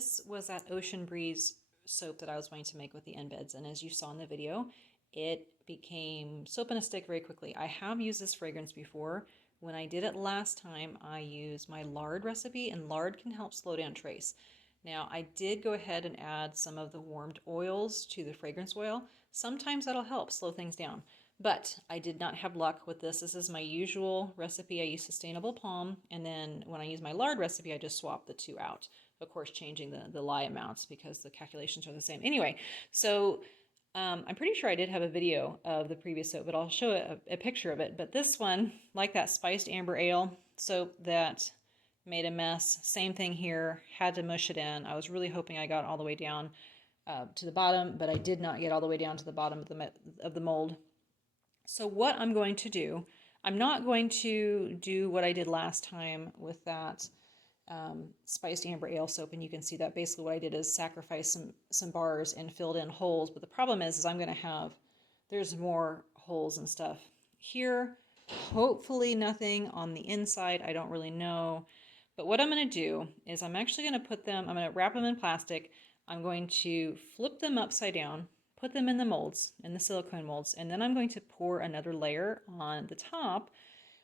This was that Ocean Breeze soap that I was going to make with the Embeds, and as you saw in the video, it became soap in a stick very quickly. I have used this fragrance before. When I did it last time, I used my lard recipe, and lard can help slow down trace. Now, I did go ahead and add some of the warmed oils to the fragrance oil. Sometimes that'll help slow things down, but I did not have luck with this. This is my usual recipe. I use sustainable palm, and then when I use my lard recipe, I just swap the two out. Of course, changing the lye amounts because the calculations are the same. Anyway, so I'm pretty sure I did have a video of the previous soap, but I'll show a picture of it. But this one, like that spiced amber ale soap that made a mess, same thing here, had to mush it in. I was really hoping I got all the way down to the bottom, but I did not get all the way down to the bottom of the mold. So what I'm going to do, I'm not going to do what I did last time with that spiced amber ale soap, and you can see that basically what I did is sacrifice some bars and filled in holes. But the problem is I'm going to have, there's more holes and stuff here. Hopefully nothing on the inside. I don't really know. But what I'm going to do is I'm actually going to put them, I'm going to wrap them in plastic. I'm going to flip them upside down, put them in the molds, in the silicone molds, and then I'm going to pour another layer on the top.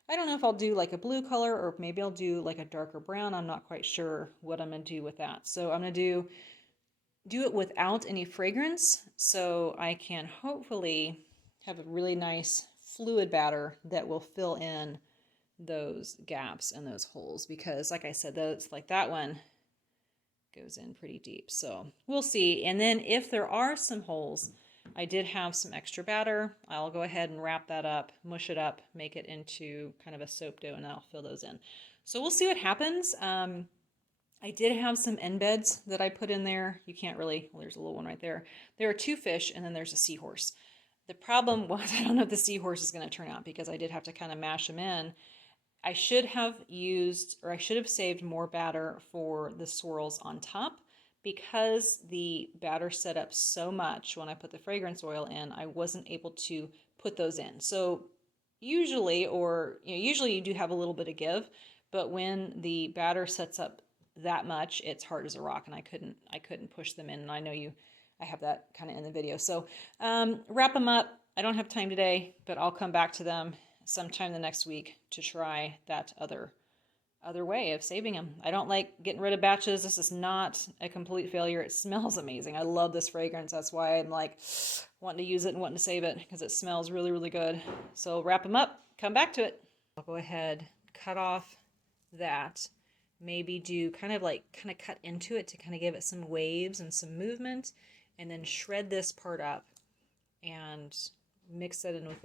I don't know if I'll do like a blue color or maybe I'll do like a darker brown. I'm not quite sure what I'm going to do with that. So I'm going to do it without any fragrance so I can hopefully have a really nice fluid batter that will fill in those gaps and those holes, because like I said, those, like that one goes in pretty deep. So we'll see. And then if there are some holes, I did have some extra batter. I'll go ahead and wrap that up, mush it up, make it into kind of a soap dough, and I'll fill those in. So we'll see what happens. I did have some embeds that I put in there. You can't really, well, there's a little one right there. There are two fish, and then there's a seahorse. The problem was I don't know if the seahorse is going to turn out because I did have to kind of mash them in. I should have used, or I should have saved more batter for the swirls on top, because the batter set up so much when I put the fragrance oil in, I wasn't able to put those in. So usually, or usually you do have a little bit of give, but when the batter sets up that much, it's hard as a rock, and I couldn't push them in. And I know I have that kind of in the video. So wrap them up. I don't have time today, but I'll come back to them sometime the next week to try that other way of saving them. I don't like getting rid of batches. This is not a complete failure. It smells amazing. I love this fragrance. That's why I'm like wanting to use it and wanting to save it, because it smells really, really good. So wrap them up, come back to it. I'll go ahead, cut off that, maybe do kind of cut into it to kind of give it some waves and some movement, and then shred this part up and mix that in with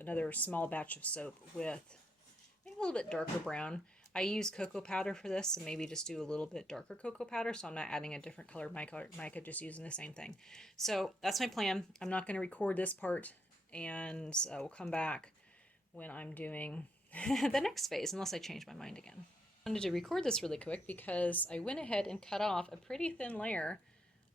another small batch of soap with maybe a little bit darker brown. I use cocoa powder for this, so maybe just do a little bit darker cocoa powder, so I'm not adding a different color mica, just using the same thing. So that's my plan. I'm not going to record this part, and we'll come back when I'm doing the next phase, unless I change my mind again. I wanted to record this really quick because I went ahead and cut off a pretty thin layer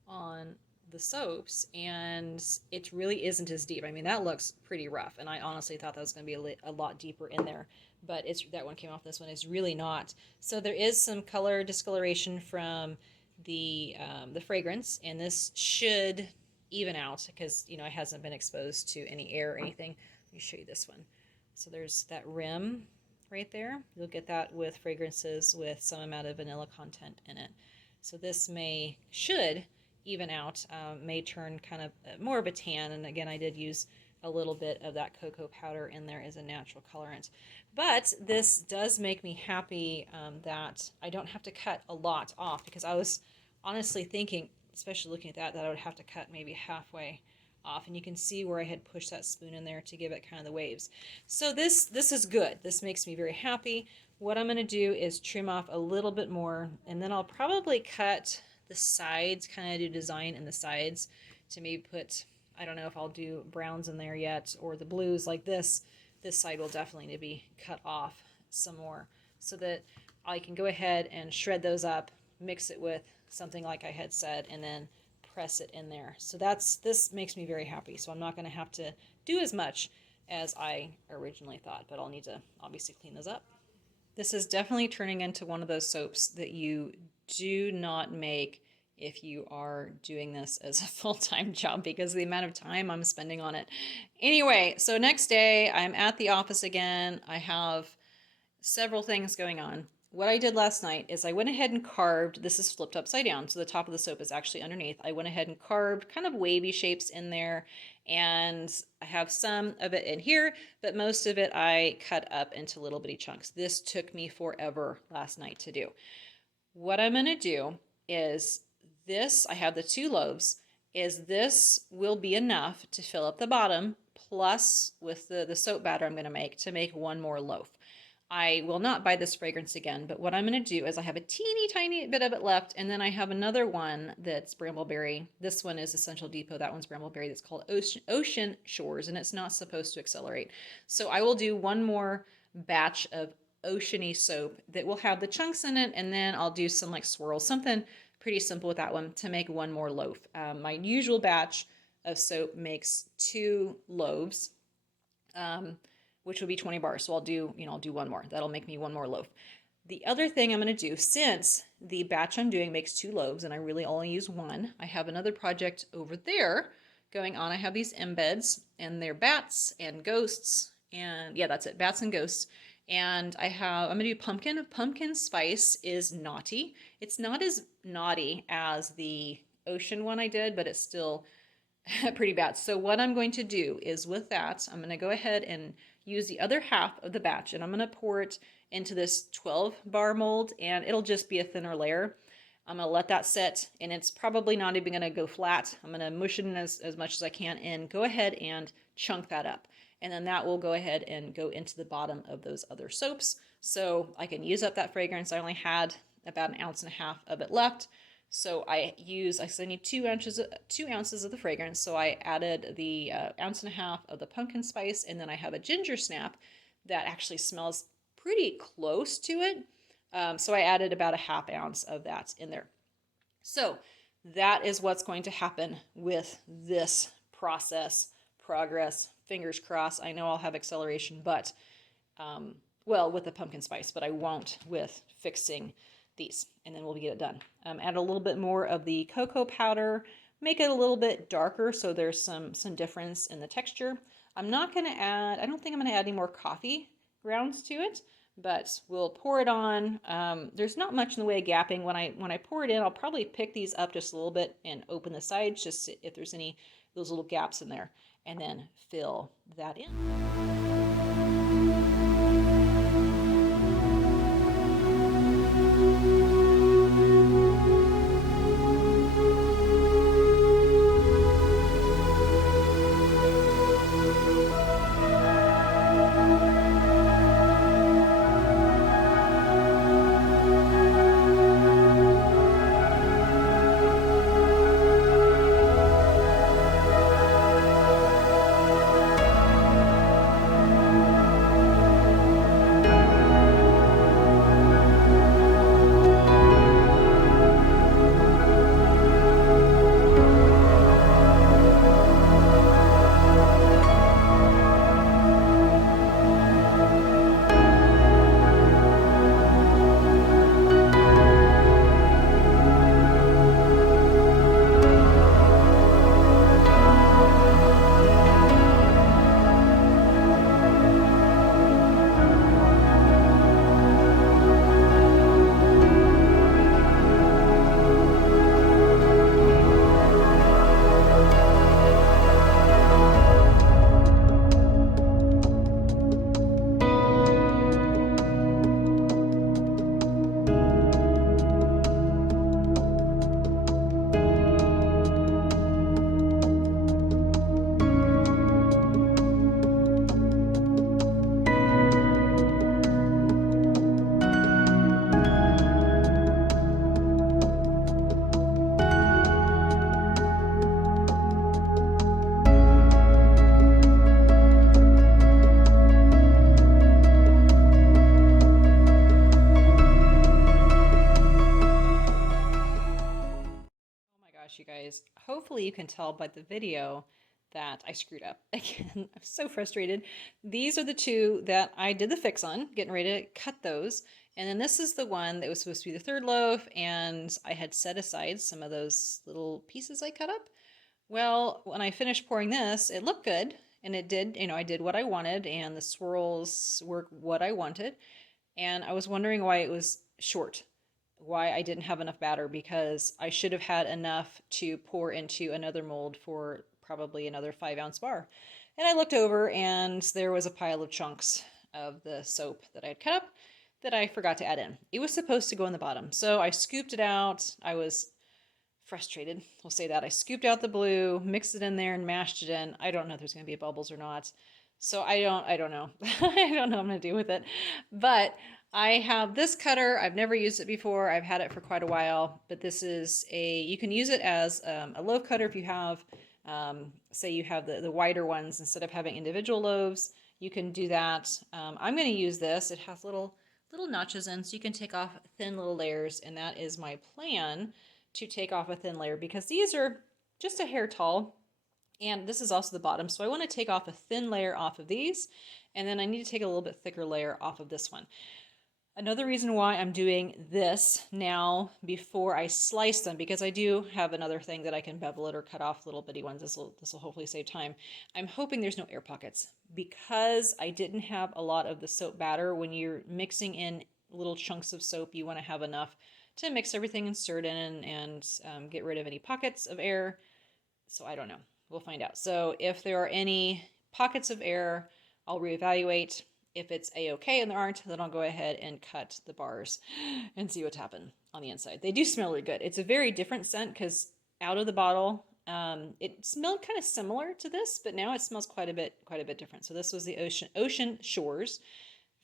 on the soaps, and it really isn't as deep. I mean, that looks pretty rough, and I honestly thought that was going to be a lot deeper in there, but that one came off. This one is really not. So there is some color discoloration from the fragrance, and this should even out because it hasn't been exposed to any air or anything. Let me show you this one. So there's that rim right there. You'll get that with fragrances with some amount of vanilla content in it. So this should even out, may turn kind of more of a tan. And again, I did use a little bit of that cocoa powder in there as a natural colorant. But this does make me happy that I don't have to cut a lot off, because I was honestly thinking, especially looking at that I would have to cut maybe halfway off. And you can see where I had pushed that spoon in there to give it kind of the waves. So this is good. This makes me very happy. What I'm going to do is trim off a little bit more, and then I'll probably cut the sides, kind of do design in the sides to maybe put, I don't know if I'll do browns in there yet, or the blues like this. This side will definitely need to be cut off some more so that I can go ahead and shred those up, mix it with something like I had said, and then press it in there. So this makes me very happy. So I'm not going to have to do as much as I originally thought, but I'll need to obviously clean those up. This is definitely turning into one of those soaps that you do not make if you are doing this as a full-time job, because the amount of time I'm spending on it. Anyway, so next day I'm at the office again. I have several things going on. What I did last night is I went ahead and carved, this is flipped upside down, so the top of the soap is actually underneath. I went ahead and carved kind of wavy shapes in there, and I have some of it in here, but most of it I cut up into little bitty chunks. This took me forever last night to do. What I'm gonna do is this, I have the 2 loaves, is this will be enough to fill up the bottom, plus with the soap batter I'm gonna make to make 1 more loaf. I will not buy this fragrance again, but what I'm going to do is I have a teeny tiny bit of it left, and then I have another one that's Brambleberry. This one is Essential Depot. That one's Brambleberry. That's called Ocean Shores, and it's not supposed to accelerate. So I will do 1 more batch of oceany soap that will have the chunks in it, and then I'll do some like swirls, something pretty simple with that one to make 1 more loaf. My usual batch of soap makes 2 loaves. Which would be 20 bars. So I'll do, I'll do 1 more. That'll make me 1 more loaf. The other thing I'm going to do, since the batch I'm doing makes 2 loaves and I really only use 1, I have another project over there going on. I have these embeds, and they're bats and ghosts, and yeah, that's it, bats and ghosts. And I'm going to do pumpkin. Pumpkin spice is naughty. It's not as naughty as the ocean one I did, but it's still pretty bad. So what I'm going to do is with that, I'm going to go ahead and use the other half of the batch, and I'm going to pour it into this 12 bar mold, and it'll just be a thinner layer. I'm going to let that set, and it's probably not even going to go flat. I'm going to mush it in as much as I can and go ahead and chunk that up. And then that will go ahead and go into the bottom of those other soaps. So I can use up that fragrance. I only had about 1.5 ounces of it left. So I need 2 ounces of the fragrance. So I added the 1.5 ounces of the pumpkin spice, and then I have a ginger snap that actually smells pretty close to it. So I added about 1/2 ounce of that in there. So that is what's going to happen with this progress. Fingers crossed. I know I'll have acceleration, but well, with the pumpkin spice, but I won't with fixing these, and then we'll get it done. Add a little bit more of the cocoa powder, make it a little bit darker so there's some difference in the texture. I don't think I'm gonna add any more coffee grounds to it, but we'll pour it on. There's not much in the way of gapping. When I pour it in, I'll probably pick these up just a little bit and open the sides just if there's any those little gaps in there, and then fill that in. You guys, hopefully you can tell by the video that I screwed up again. I'm so frustrated. These are the 2 that I did the fix on, getting ready to cut those, And then this is the one that was supposed to be the third loaf, and I had set aside some of those little pieces I cut up. Well, when I finished pouring this, it looked good, and it did, I did what I wanted, and the swirls were what I wanted. And I was wondering why it was short, why I didn't have enough batter, because I should have had enough to pour into another mold for probably another 5-ounce bar. And I looked over, and there was a pile of chunks of the soap that I had cut up that I forgot to add in. It was supposed to go in the bottom, so I scooped it out. I was frustrated, we'll say that. I scooped out the blue, mixed it in there, and mashed it in. I don't know if there's going to be bubbles or not, so I don't know. I don't know what I'm going to do with it. But I have this cutter. I've never used it before. I've had it for quite a while, but this is you can use it as a loaf cutter if you have, say you have the wider ones instead of having individual loaves. You can do that. I'm going to use this. It has little notches in, so you can take off thin little layers, and that is my plan, to take off a thin layer, because these are just a hair tall, and this is also the bottom, so I want to take off a thin layer off of these, and then I need to take a little bit thicker layer off of this one. Another reason why I'm doing this now before I slice them, because I do have another thing that I can bevel it or cut off little bitty ones. This will hopefully save time. I'm hoping there's no air pockets, because I didn't have a lot of the soap batter. When you're mixing in little chunks of soap, you want to have enough to mix everything and stir it in and get rid of any pockets of air. So I don't know. We'll find out. So if there are any pockets of air, I'll reevaluate. If it's a-okay and there aren't, then I'll go ahead and cut the bars and see what's happened on the inside. They do smell really good. It's a very different scent, because out of the bottle, it smelled kind of similar to this, but now it smells quite a bit different. So this was the Ocean Shores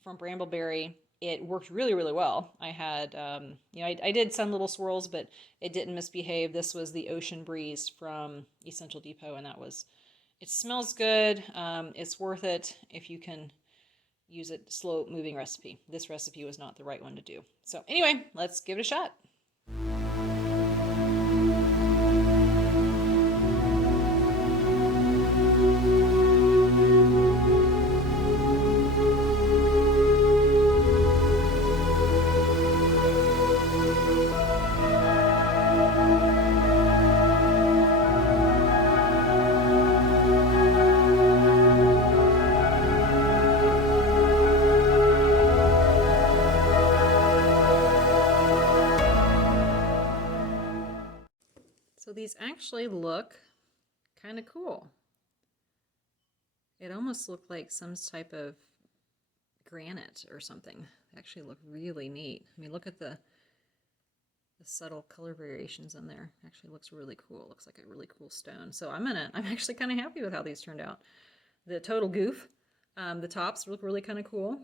from Brambleberry. It worked really, really well. I had, I did some little swirls, but it didn't misbehave. This was the Ocean Breeze from Essential Depot, and it smells good. It's worth it if you can use a slow moving recipe. This recipe was not the right one to do. So anyway, let's give it a shot. So these actually look kind of cool. It almost looked like some type of granite or something. They actually look really neat. I mean, look at the subtle color variations in there. It actually looks really cool. It looks like a really cool stone. So I'm actually kind of happy with how these turned out. The total goof. The tops look really kind of cool.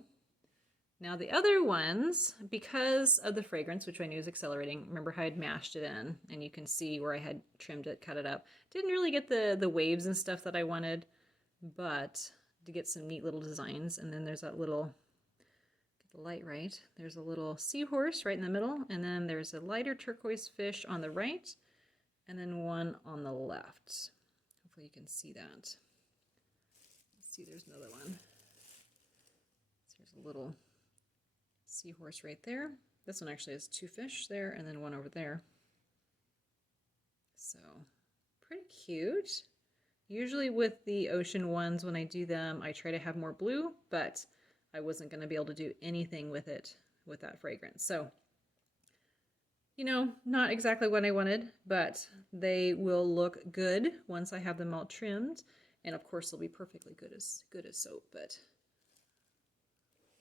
Now the other ones, because of the fragrance, which I knew was accelerating, remember how I had mashed it in, and you can see where I had trimmed it, cut it up. Didn't really get the waves and stuff that I wanted, but to get some neat little designs. And then there's that little, get the light right, there's a little seahorse right in the middle, and then there's a lighter turquoise fish on the right, and then one on the left. Hopefully you can see that. Let's see, there's another one. So there's a little seahorse right there. This one actually has 2 fish there, and then one over there. So pretty cute. Usually with the ocean ones, when I do them, I try to have more blue, but I wasn't going to be able to do anything with it with that fragrance. So, not exactly what I wanted, but they will look good once I have them all trimmed, and of course they'll be perfectly good as soap. But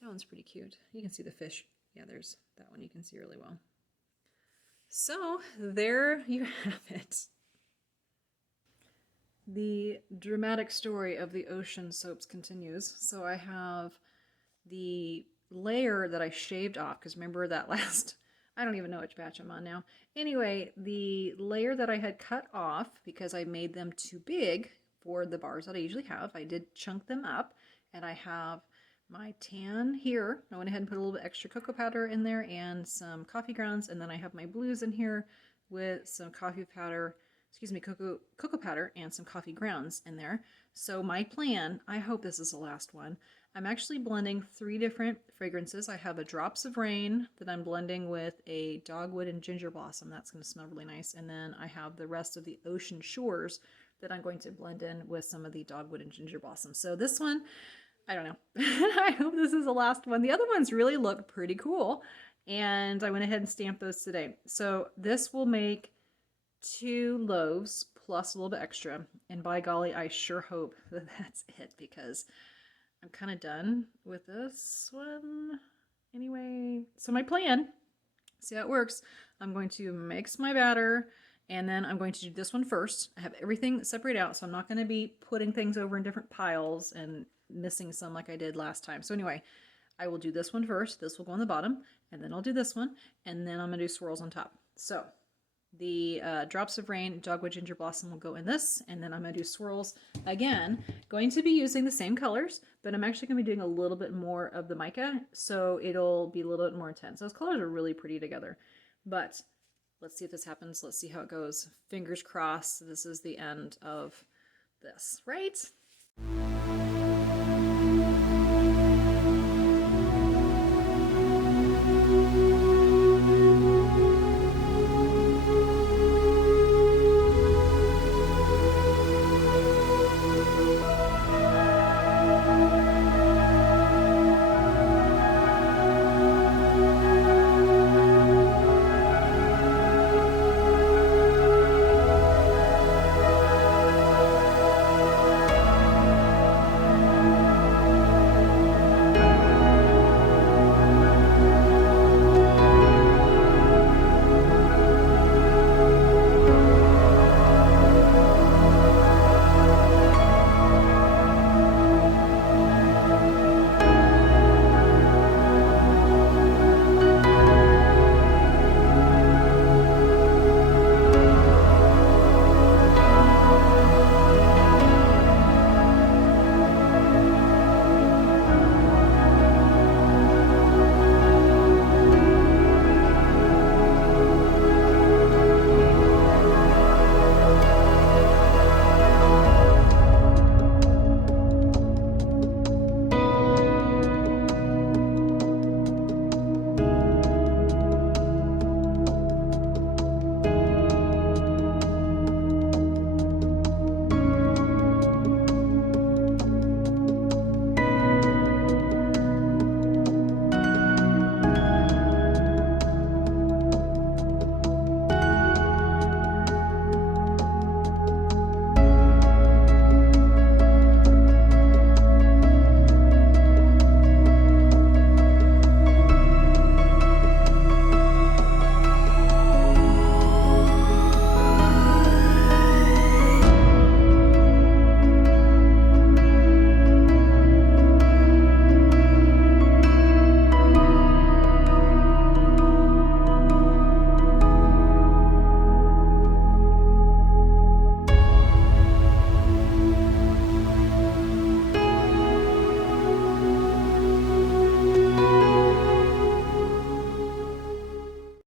that one's pretty cute. You can see the fish. Yeah, there's that one you can see really well. So there you have it. The dramatic story of the ocean soaps continues. So I have the layer that I shaved off, because remember that last, I don't even know which batch I'm on now. Anyway, the layer that I had cut off because I made them too big for the bars that I usually have, I did chunk them up, and I have my tan here. I went ahead and put a little bit extra cocoa powder in there and some coffee grounds, and then I have my blues in here with some cocoa powder and some coffee grounds in there. So my plan, I hope this is the last one, I'm actually blending 3 different fragrances. I have a Drops of Rain that I'm blending with a Dogwood and Ginger Blossom. That's going to smell really nice. And then I have the rest of the Ocean Shores that I'm going to blend in with some of the Dogwood and Ginger Blossom. So this one, I don't know. I hope this is the last one. The other ones really look pretty cool. And I went ahead and stamped those today. So this will make 2 loaves plus a little bit extra. And by golly, I sure hope that that's it, because I'm kind of done with this one anyway. So my plan, see how it works. I'm going to mix my batter, and then I'm going to do this one first. I have everything separate out, so I'm not going to be putting things over in different piles and missing some like I did last time. So anyway, I will do this one first. This will go on the bottom, and then I'll do this one, and then I'm going to do swirls on top. So the Drops of Rain, Dogwood Ginger Blossom will go in this, and then I'm going to do swirls again. Going to be using the same colors, but I'm actually going to be doing a little bit more of the mica, so it'll be a little bit more intense. Those colors are really pretty together, but let's see if this happens. Let's see how it goes. Fingers crossed this is the end of this, right?